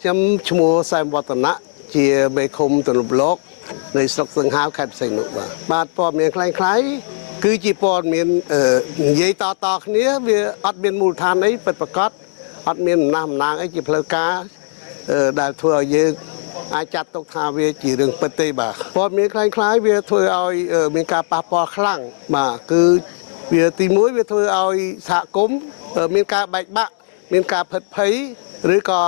ខ្ញុំឈ្មោះសែមវឌ្ឍនៈជាមេឃុំទំនប់លោកនៃស្រុកសង្ហាវខេត្តផ្សេងនោះបាទព័ត៌មានคล้ายៗគឺជាព័ត៌មាននិយាយតគ្នាវាអត់មានមូលដ្ឋានអីពិតប្រាកដអត់មានអំណះអីជាផ្លូវការដែលធ្វើឲ្យយើងអាចចាត់ទុកថាវាជារឿងពិតទេបាទព័ត៌មានคล้ายៗវាធ្វើឲ្យមានការប៉ះពាល់ខ្លាំងបាទគឺវាទី1វាធ្វើឲ្យសហគមន៍មានការបែកបាក់មានការផិតភ័យឬក៏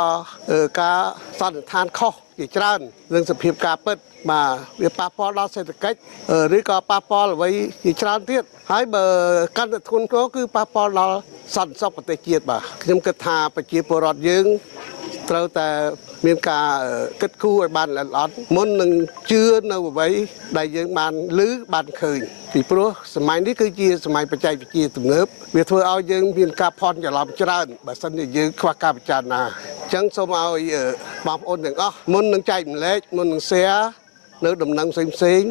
ការសន្និដ្ឋានខុសជាច្រើនរឿងសភាពការពិតបាទវាប៉ះពាល់ដល់សេដ្ឋកិច្ចឬក៏ប៉ះពាល់អ្វីជាច្រើនទៀតហើយបើកាន់តែធ្ងន់ធ្ងរគឺប៉ះពាល់ដល់សន្តិសុខប្រទេសជាតិបាទខ្ញុំគិតថាប្រជាពលរដ្ឋយើងត្រូវតែមានការគិតគូរឲ្យបានល្អិតល្អន់មុននឹងជឿនៅអ្វីដែលយើងបានឮបានឃើញពីព្រោះសម័យនេះគឺជាសម័យបច្ចេកវិទ្យាទំនើបវាធ្វើឲ្យយើងមានការភ័ន្តច្រឡំច្រើនបើសិនជាយើងខ្វះការពិចារណាអញ្ចឹងសូមឲ្យបងប្អូនទាំងអស់មុននឹងចែកម្លែកមុននឹង share នៅដំណឹងផ្សេង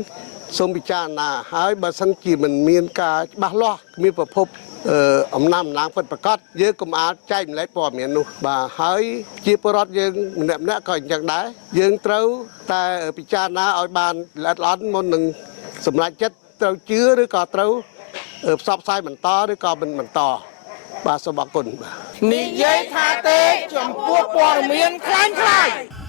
សូមពិចារណាហើយបើសិនជាមិនមានការច្បាស់លាស់មានប្រភពអំណាងពិតប្រាកដយើងកុំអាចចែកម្លែកព័ត៌មាននោះបាទហើយជាពលរដ្ឋយើងម្នាក់ក៏អញ្ចឹងដែរយើងត្រូវតែពិចារណាឲ្យបានល្អិតល្អន់មុននឹងសម្រេចចិត្តត្រូវជឿឬក៏ត្រូវផ្សព្វផ្សាយបន្តឬក៏មិនបន្តបាទសូមអរគុណបាទនិយាយថាទេចំពោះព័ត៌មានខ្លាំងៗ